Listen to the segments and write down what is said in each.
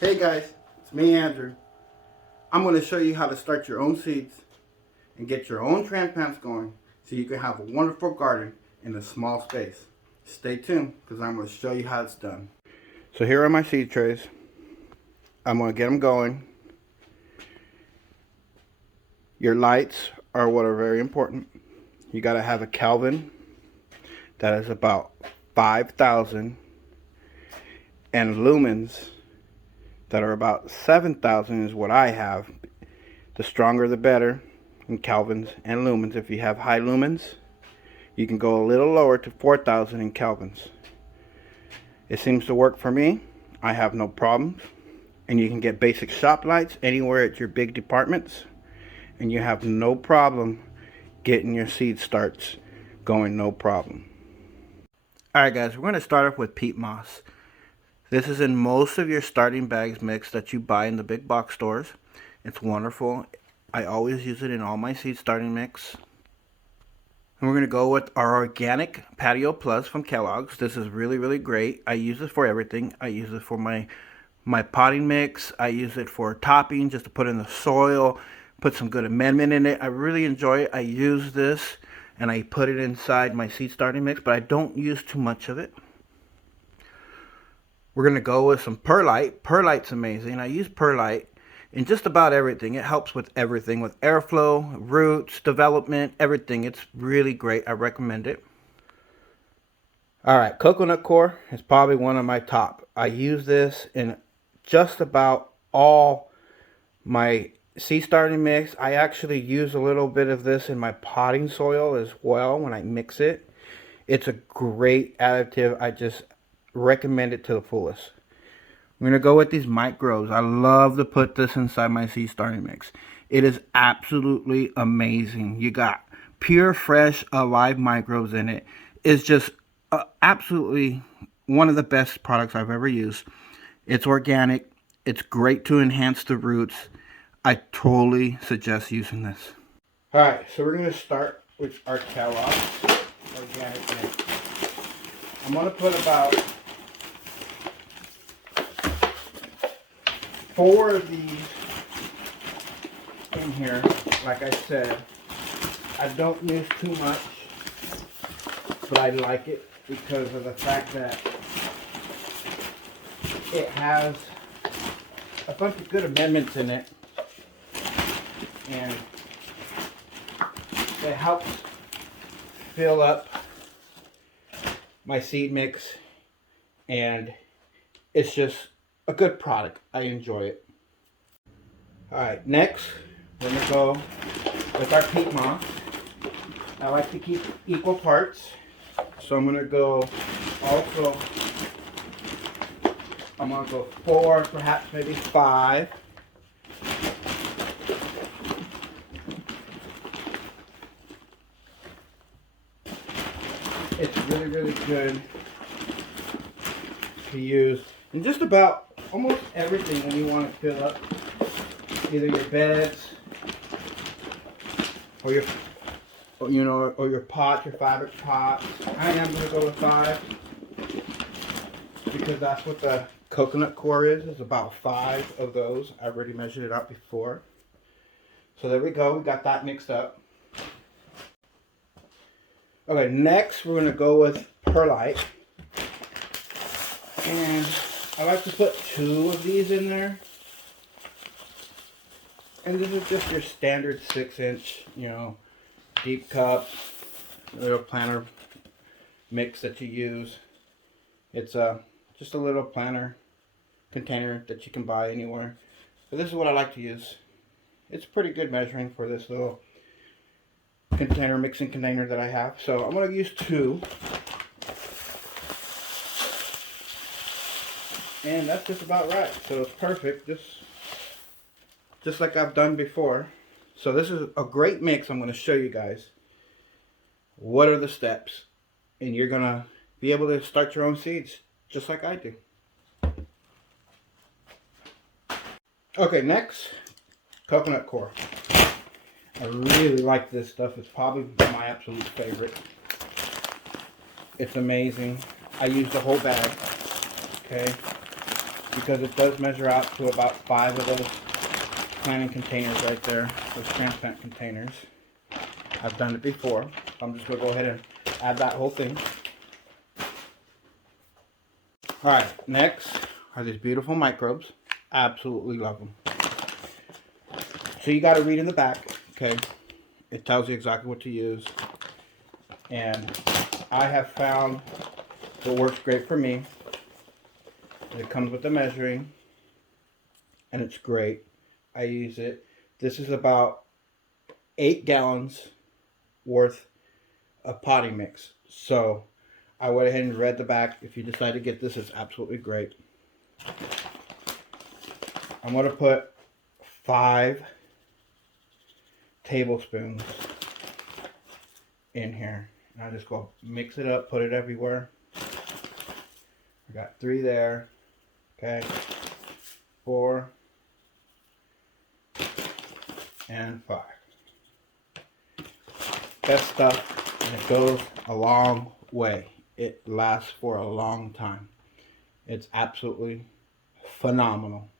Hey guys, it's me Andrew. I'm going to show you how to start your own seeds and get your own transplants going so you can have a wonderful garden in a small space. Stay tuned because I'm going to show you how it's done. So here are my seed trays. I'm going to get them going. Your lights are what are very important. You got to have a Kelvin that is about 5,000 and lumens that are about 7,000 is what I have. The stronger the better in kelvins and lumens. If you have high lumens, you can go a little lower to 4,000 in kelvins. It seems to work for me. I have no problems. And you can get basic shop lights anywhere at your big departments, and you have no problem getting your seed starts going, no problem. Alright guys, we're going to start off with peat moss. This is in most of your starting bags mix that you buy in the big box stores. It's wonderful. I always use it in all my seed starting mix. And we're going to go with our organic Patio Plus from Kellogg's. This is really, really great. I use it for everything. I use it for my potting mix. I use it for topping, just to put in the soil, put some good amendment in it. I really enjoy it. I use this and I put it inside my seed starting mix, but I don't use too much of it. We're going to go with some perlite. Perlite's amazing. I use perlite in just about everything. It helps with everything, with airflow, roots, development, everything. It's really great. I recommend it. Alright, coconut coir is probably one of my top. I use this in just about all my seed starting mix. I actually use a little bit of this in my potting soil as well when I mix it. It's a great additive. I just recommend it to the fullest. I'm going to go with these microbes. I love to put this inside my seed starting mix. It is absolutely amazing. You got pure, fresh, alive microbes in it. It's just absolutely one of the best products I've ever used. It's organic. It's great to enhance the roots. I totally suggest using this. Alright, so we're going to start with our Kellogg's organic mix. I'm going to put about 4 of these in here. Like I said, I don't use too much, but I like it because of the fact that it has a bunch of good amendments in it, and it helps fill up my seed mix, and it's just a good product. I enjoy it. Alright, next we're going to go with our peat moss. I like to keep equal parts, so I'm going to go also, I'm going to go 4, perhaps maybe 5. It's really, really good to use in just about almost everything when you want to fill up either your beds or your, or your pots, your fabric pots. I am going to go with 5 because that's what the coconut coir is. It's about 5 of those. I already measured it out before. So there we go. We got that mixed up. Okay, next we're going to go with perlite. And I like to put 2 of these in there. And this is just your standard 6-inch, deep cup, little planter mix that you use. It's just a little planter container that you can buy anywhere. But this is what I like to use. It's pretty good measuring for this little mixing container that I have. So I'm going to use 2. And that's just about right. So it's perfect, just like I've done before. So this is a great mix. I'm going to show you guys what are the steps, and you're going to be able to start your own seeds just like I do. Okay, next, coconut coir. I really like this stuff. It's probably my absolute favorite. It's amazing. I use the whole bag. Okay. because it does measure out to about 5 of those planting containers right there, those transplant containers. I've done it before. I'm just going to go ahead and add that whole thing. Alright, next are these beautiful microbes. Absolutely love them. So you got to read in the back, okay? It tells you exactly what to use. And I have found what works great for me. It comes with the measuring, and it's great. I use it. This is about 8 gallons worth of potting mix. So I went ahead and read the back. If you decide to get this, it's absolutely great. I'm going to put 5 tablespoons in here. And I just go mix it up, put it everywhere. I got 3 there. Okay. 4 and 5. Best stuff, and it goes a long way. It lasts for a long time. It's absolutely phenomenal.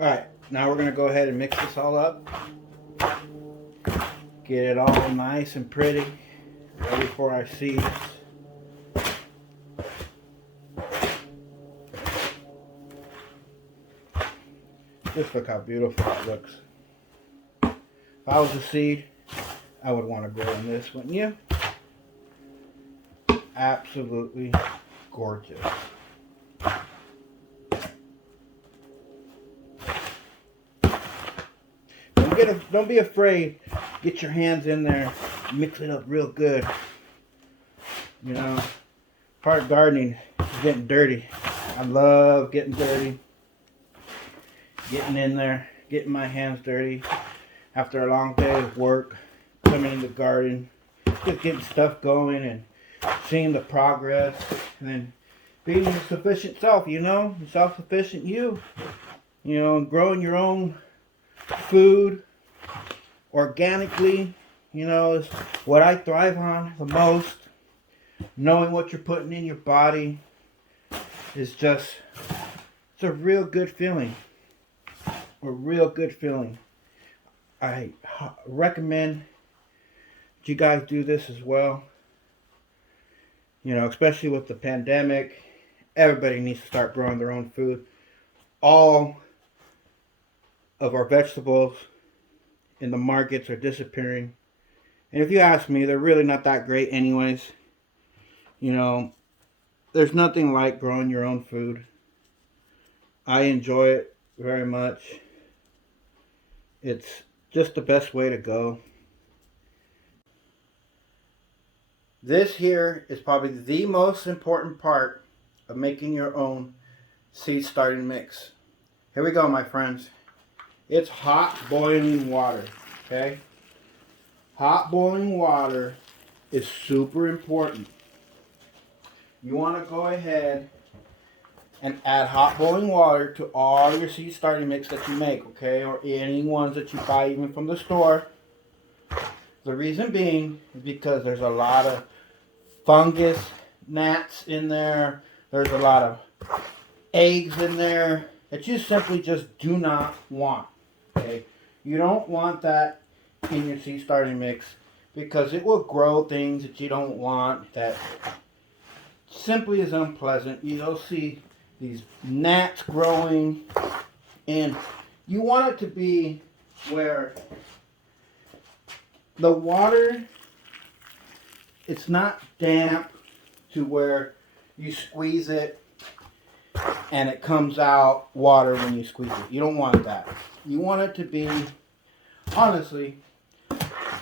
Alright, now we're going to go ahead and mix this all up. Get it all nice and pretty, ready for our seeds. Just look how beautiful it looks. If I was a seed, I would want to grow in this, wouldn't you? Absolutely gorgeous. Don't be afraid. Get your hands in there, mix it up real good. You know, part of gardening is getting dirty. I love getting dirty. Getting in there, getting my hands dirty after a long day of work, coming in the garden, just getting stuff going and seeing the progress, and then being your sufficient self, you know, self-sufficient you know, and growing your own food organically, you know, is what I thrive on the most. Knowing what you're putting in your body is just, it's a real good feeling. A real good feeling. I recommend that you guys do this as well. You know, especially with the pandemic, everybody needs to start growing their own food. All of our vegetables in the markets are disappearing. And if you ask me, they're really not that great anyways. You know, there's nothing like growing your own food. I enjoy it very much. It's just the best way to go. This here is probably the most important part of making your own seed starting mix. Here we go, my friends. It's hot boiling water, okay? Hot boiling water is super important. You want to go ahead and add hot boiling water to all your seed starting mix that you make, okay? Or any ones that you buy even from the store. The reason being is because there's a lot of fungus, gnats in there. There's a lot of eggs in there that you simply just do not want, okay? You don't want that in your seed starting mix because it will grow things that you don't want that simply is unpleasant. You'll see these gnats growing, and you want it to be where the water, it's not damp to where you squeeze it and it comes out water when you squeeze it. You don't want that. You want it to be, honestly,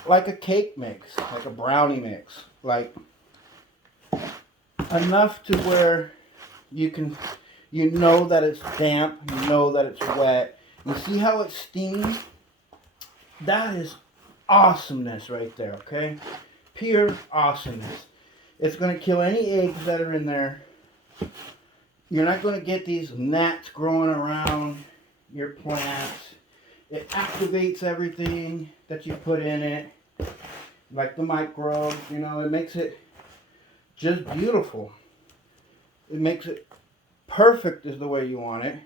like a cake mix, like a brownie mix, like enough to where you can, you know that it's damp, you know that it's wet. You see how it steams? That is awesomeness right there, okay? Pure awesomeness. It's going to kill any eggs that are in there. You're not going to get these gnats growing around your plants. It activates everything that you put in it, like the microbes, you know, it makes it just beautiful. It makes it perfect is the way you want it.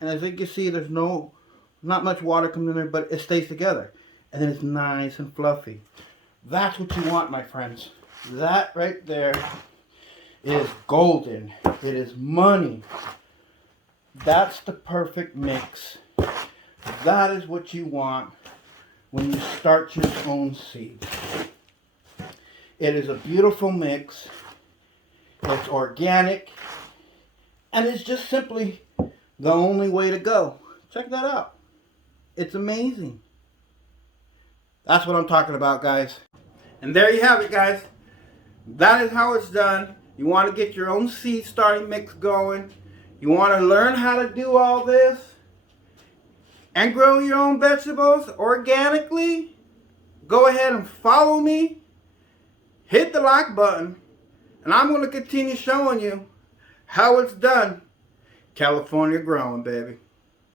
And as you can see, there's not much water coming in there, but it stays together. And then it's nice and fluffy. That's what you want, my friends. That right there is golden. It is money. That's the perfect mix. That is what you want when you start your own seeds. It is a beautiful mix. It's organic. And it's just simply the only way to go. Check that out. It's amazing. That's what I'm talking about, guys. And there you have it, guys. That is how it's done. You want to get your own seed starting mix going. You want to learn how to do all this and grow your own vegetables organically. Go ahead and follow me. Hit the like button. And I'm going to continue showing you how it's done. California growing, baby.